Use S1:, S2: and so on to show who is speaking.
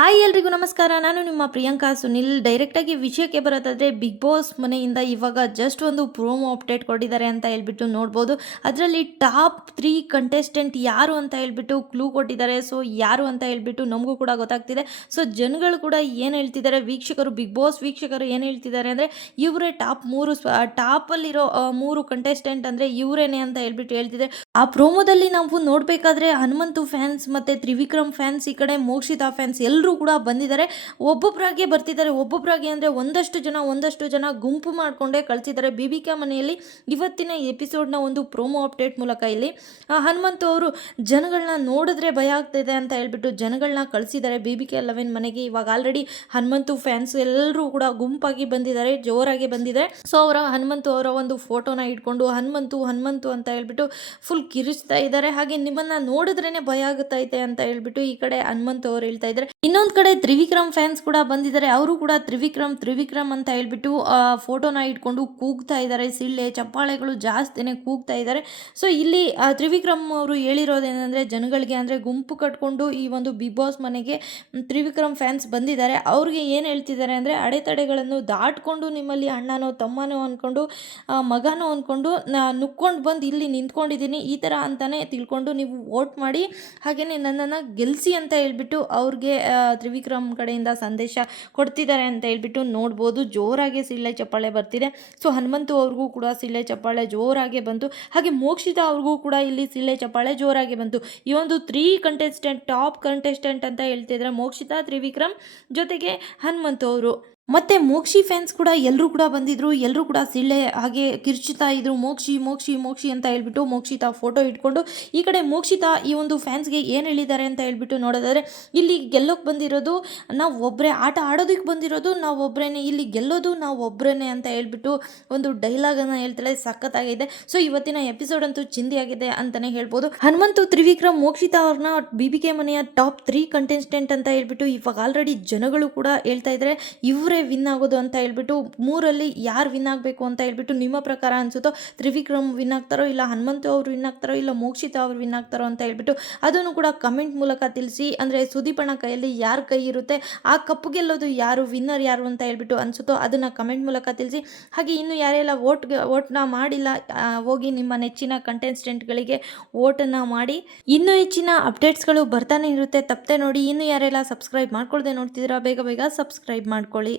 S1: Hi ಎಲ್ರಿಗೂ ನಮಸ್ಕಾರ. ನಾನು ನಿಮ್ಮ ಪ್ರಿಯಾಂಕಾ ಸುನಿಲ್. ಡೈರೆಕ್ಟಾಗಿ ವಿಷಯಕ್ಕೆ ಬರೋದಾದರೆ ಬಿಗ್ ಬಾಸ್ ಮನೆಯಿಂದ ಇವಾಗ ಜಸ್ಟ್ ಒಂದು ಪ್ರೋಮೋ ಅಪ್ಡೇಟ್ ಕೊಟ್ಟಿದ್ದಾರೆ ಅಂತ ಹೇಳ್ಬಿಟ್ಟು ನೋಡ್ಬೋದು. ಅದರಲ್ಲಿ ಟಾಪ್ ತ್ರೀ ಕಂಟೆಸ್ಟೆಂಟ್ ಯಾರು ಅಂತ ಹೇಳ್ಬಿಟ್ಟು ಕ್ಲೂ ಕೊಟ್ಟಿದ್ದಾರೆ. ಸೊ ಯಾರು ಅಂತ ಹೇಳ್ಬಿಟ್ಟು ನಮಗೂ ಕೂಡ ಗೊತ್ತಾಗ್ತಿದೆ. ಸೊ ಜನಗಳು ಕೂಡ ಏನು ಹೇಳ್ತಿದ್ದಾರೆ? ವೀಕ್ಷಕರು ಬಿಗ್ ಬಾಸ್ ವೀಕ್ಷಕರು ಏನು ಹೇಳ್ತಿದ್ದಾರೆ ಅಂದರೆ ಇವರೇ ಟಾಪ್ ಮೂರು ಟಾಪಲ್ಲಿರೋ ಮೂರು ಕಂಟೆಸ್ಟೆಂಟ್ ಅಂದರೆ ಇವರೇನೆ ಅಂತ ಹೇಳ್ಬಿಟ್ಟು ಹೇಳ್ತಿದ್ದಾರೆ. ಆ ಪ್ರೋಮೋದಲ್ಲಿ ನಾವು ನೋಡಬೇಕಾದ್ರೆ ಹನುಮಂತು ಫ್ಯಾನ್ಸ್ ಮತ್ತು ತ್ರಿವಿಕ್ರಮ್ ಫ್ಯಾನ್ಸ್ ಈ ಕಡೆ ಮೋಕ್ಷಿತಾ ಫ್ಯಾನ್ಸ್ ಎಲ್ಲರೂ ಕೂಡ ಬಂದಿದ್ದಾರೆ. ಒಬ್ಬೊಬ್ಬರಾಗಿ ಬರ್ತಿದ್ದಾರೆ. ಒಬ್ಬೊಬ್ಬರಾಗಿ ಅಂದರೆ ಒಂದಷ್ಟು ಜನ ಒಂದಷ್ಟು ಜನ ಗುಂಪು ಮಾಡಿಕೊಂಡೇ ಕಳಿಸಿದ್ದಾರೆ. ಬಿಬಿಕಾ ಮನೆಯಲ್ಲಿ ಇವತ್ತಿನ ಎಪಿಸೋಡ್ನ ಒಂದು ಪ್ರೋಮೋ ಅಪ್ಡೇಟ್ ಮೂಲಕ ಇಲ್ಲಿ ಹನುಮಂತು ಅವರು ಜನಗಳನ್ನ ನೋಡಿದ್ರೆ ಭಯ ಆಗ್ತಿದೆ ಅಂತ ಹೇಳ್ಬಿಟ್ಟು ಜನಗಳನ್ನ ಕಳಿಸಿದ್ದಾರೆ. ಬಿಬಿಕೆ ಲೆವೆನ್ ಮನೆಗೆ ಇವಾಗ ಆಲ್ರೆಡಿ ಹನುಮಂತು ಫ್ಯಾನ್ಸ್ ಎಲ್ಲರೂ ಕೂಡ ಗುಂಪಾಗಿ ಬಂದಿದ್ದಾರೆ, ಜೋರಾಗಿ ಬಂದಿದ್ದಾರೆ ಸೊ ಅವರ, ಹನುಮಂತು ಅವರ ಒಂದು ಫೋಟೋನ ಇಟ್ಕೊಂಡು ಹನುಮಂತು ಹನುಮಂತು ಅಂತ ಹೇಳ್ಬಿಟ್ಟು ಫುಲ್ ಕಿರಿಸ್ತಾ ಇದ್ದಾರೆ. ಹಾಗೆ ನಿಮ್ಮನ್ನ ನೋಡಿದ್ರೇನೆ ಭಯ ಆಗುತ್ತೈತೆ ಅಂತ ಹೇಳ್ಬಿಟ್ಟು ಈ ಕಡೆ ಹನುಮಂತು ಅವರು ಹೇಳ್ತಾ ಇದ್ದಾರೆ. ಇನ್ನೊಂದು ಕಡೆ ತ್ರಿವಿಕ್ರಮ್ ಫ್ಯಾನ್ಸ್ ಕೂಡ ಬಂದಿದ್ದಾರೆ. ಅವರು ಕೂಡ ತ್ರಿವಿಕ್ರಮ್ ತ್ರಿವಿಕ್ರಮ್ ಅಂತ ಹೇಳ್ಬಿಟ್ಟು ಫೋಟೋನ ಇಟ್ಕೊಂಡು ಕೂಗ್ತಾ ಇದ್ದಾರೆ. ಸಿಳ್ಳೆ, ಚಪ್ಪಾಳೆಗಳು ಜಾಸ್ತಿನೇ ಕೂಗ್ತಾ ಇದ್ದಾರೆ. ಸೊ ಇಲ್ಲಿ ತ್ರಿವಿಕ್ರಮ್ ಅವರು ಹೇಳಿರೋದೇನೆಂದರೆ, ಜನಗಳಿಗೆ ಅಂದರೆ ಗುಂಪು ಕಟ್ಕೊಂಡು ಈ ಒಂದು ಬಿಗ್ ಬಾಸ್ ಮನೆಗೆ ತ್ರಿವಿಕ್ರಮ್ ಫ್ಯಾನ್ಸ್ ಬಂದಿದ್ದಾರೆ. ಅವ್ರಿಗೆ ಏನು ಹೇಳ್ತಿದ್ದಾರೆ ಅಂದರೆ, ಅಡೆತಡೆಗಳನ್ನು ದಾಟ್ಕೊಂಡು ನಿಮ್ಮಲ್ಲಿ ಅಣ್ಣನೋ, ತಮ್ಮನೋ ಅಂದ್ಕೊಂಡು ಮಗನೋ ಅಂದ್ಕೊಂಡು ನುಕ್ಕೊಂಡು ಬಂದು ಇಲ್ಲಿ ನಿಂತ್ಕೊಂಡಿದ್ದೀನಿ. ಈ ಥರ ಅಂತಲೇ ತಿಳ್ಕೊಂಡು ನೀವು ವೋಟ್ ಮಾಡಿ ಹಾಗೆಯೇ ನನ್ನನ್ನು ಗೆಲ್ಲಿಸಿ ಅಂತ ಹೇಳ್ಬಿಟ್ಟು ಅವ್ರಿಗೆ ತ್ರಿವಿಕ್ರಮ್ ಕಡೆಯಿಂದ ಸಂದೇಶ ಕೊಡ್ತಿದ್ದಾರೆ ಅಂತ ಹೇಳ್ಬಿಟ್ಟು ನೋಡ್ಬೋದು. ಜೋರಾಗಿ ಸಿಳ್ಳೆ ಚಪ್ಪಾಳೆ ಬರ್ತಿದೆ. ಸೊ, ಹನುಮಂತು ಅವ್ರಿಗೂ ಕೂಡ ಸಿಳ್ಳೆ ಚಪ್ಪಾಳೆ ಜೋರಾಗಿ ಬಂತು. ಹಾಗೆ ಮೋಕ್ಷಿತಾ ಅವ್ರಿಗೂ ಕೂಡ ಇಲ್ಲಿ ಸಿಳ್ಳೆ ಚಪ್ಪಾಳೆ ಜೋರಾಗಿ ಬಂತು. ಈ ಒಂದು ತ್ರೀ ಕಂಟೆಸ್ಟೆಂಟ್ ಟಾಪ್ ಕಂಟೆಸ್ಟೆಂಟ್ ಅಂತ ಹೇಳ್ತಿದ್ರೆ ಮೋಕ್ಷಿತಾ, ತ್ರಿವಿಕ್ರಮ್ ಜೊತೆಗೆ ಹನುಮಂತು ಅವರು ಮತ್ತೆ ಮೋಕ್ಷಿ ಫ್ಯಾನ್ಸ್ ಕೂಡ ಎಲ್ಲರೂ ಕೂಡ ಬಂದಿದ್ರು ಎಲ್ಲರೂ ಕೂಡ ಸಿಳ್ಳೆ ಹಾಗೆ ಕಿರ್ಚುತ್ತಾ ಇದ್ರು. ಮೋಕ್ಷಿ ಮೋಕ್ಷಿ ಮೋಕ್ಷಿ ಅಂತ ಹೇಳ್ಬಿಟ್ಟು ಮೋಕ್ಷಿತಾ ಫೋಟೋ ಇಟ್ಕೊಂಡು ಈ ಕಡೆ ಮೋಕ್ಷಿತಾ ಈ ಒಂದು ಫ್ಯಾನ್ಸ್ಗೆ ಏನು ಹೇಳಿದ್ದಾರೆ ಅಂತ ಹೇಳ್ಬಿಟ್ಟು ನೋಡೋದಾದ್ರೆ ಇಲ್ಲಿ ಗೆಲ್ಲೋಕೆ ಬಂದಿರೋದು, ನಾವು ಒಬ್ಬರೇ ಆಟ ಆಡೋದಕ್ಕೆ ಬಂದಿರೋದು, ನಾವು ಒಬ್ಬರೇ ಇಲ್ಲಿ ಗೆಲ್ಲೋದು, ನಾವು ಒಬ್ಬರೇ ಅಂತ ಹೇಳ್ಬಿಟ್ಟು ಒಂದು ಡೈಲಾಗನ್ನು ಹೇಳ್ತಾಳೆ ಸಖತ್ತಾಗಿದೆ. ಸೊ ಇವತ್ತಿನ ಎಪಿಸೋಡ್ ಅಂತೂ ಚಿಂದಿಯಾಗಿದೆ ಅಂತಲೇ ಹೇಳ್ಬೋದು. ಹನುಮಂತು ತ್ರಿವಿಕ್ರಮ್ ಮೋಕ್ಷಿತಾ ಅವ್ರನ್ನ ಬಿ ಬಿ ಕೆ ಮನೆಯ ಟಾಪ್ ತ್ರೀ ಕಂಟೆಸ್ಟೆಂಟ್ ಅಂತ ಹೇಳ್ಬಿಟ್ಟು ಇವಾಗ ಆಲ್ರೆಡಿ ಜನಗಳು ಕೂಡ ಹೇಳ್ತಾ ಇದ್ದಾರೆ ಇವರೇ ವಿನ್ ಆಗೋದು ಅಂತ ಹೇಳ್ಬಿಟ್ಟು ಮೂರಲ್ಲಿ ಯಾರು ವಿನ್ ಆಗಬೇಕು ಅಂತ ಹೇಳ್ಬಿಟ್ಟು ನಿಮ್ಮ ಪ್ರಕಾರ ಅನಿಸುತ್ತೋ, ತ್ರಿವಿಕ್ರಮ್ ವಿನ್ ಆಗ್ತಾರೋ ಇಲ್ಲ ಹನುಮಂತು ಅವರು ವಿನ್ ಆಗ್ತಾರೋ ಇಲ್ಲ ಮೋಕ್ಷಿತ ಅವರು ವಿನ್ ಆಗ್ತಾರೋ ಅಂತ ಹೇಳ್ಬಿಟ್ಟು ಅದನ್ನು ಕೂಡ ಕಮೆಂಟ್ ಮೂಲಕ ತಿಳಿಸಿ, ಅಂದರೆ ಸುದೀಪಣ್ಣ ಕೈಯಲ್ಲಿ ಯಾರ ಕೈ ಇರುತ್ತೆ, ಆ ಕಪ್ಪು ಗೆಲ್ಲೋದು ಯಾರು, ವಿನ್ನರ್ ಯಾರು ಅಂತ ಹೇಳ್ಬಿಟ್ಟು ಅನಿಸುತ್ತೋ ಅದನ್ನು ಕಮೆಂಟ್ ಮೂಲಕ ತಿಳಿಸಿ. ಹಾಗೆ ಇನ್ನು ಯಾರೆಲ್ಲ ವೋಟ್ ವೋಟ್ನ ಮಾಡಿಲ್ಲ ಹೋಗಿ ನಿಮ್ಮ ನೆಚ್ಚಿನ ಕಂಟೆಸ್ಟೆಂಟ್ಗಳಿಗೆ ವೋಟನ್ನು ಮಾಡಿ, ಇನ್ನೂ ಹೆಚ್ಚಿನ ಅಪ್ಡೇಟ್ಸ್ಗಳು ಬರ್ತಾನೆ ಇರುತ್ತೆ, ತಪ್ಪದೆ ನೋಡಿ. ಇನ್ನು ಯಾರೆಲ್ಲ ಸಬ್ಸ್ಕ್ರೈಬ್ ಮಾಡ್ಕೊಳ್ಳದೆ ನೋಡ್ತಿದ್ದೀರಾ, ಬೇಗ ಬೇಗ ಸಬ್ಸ್ಕ್ರೈಬ್ ಮಾಡ್ಕೊಳ್ಳಿ.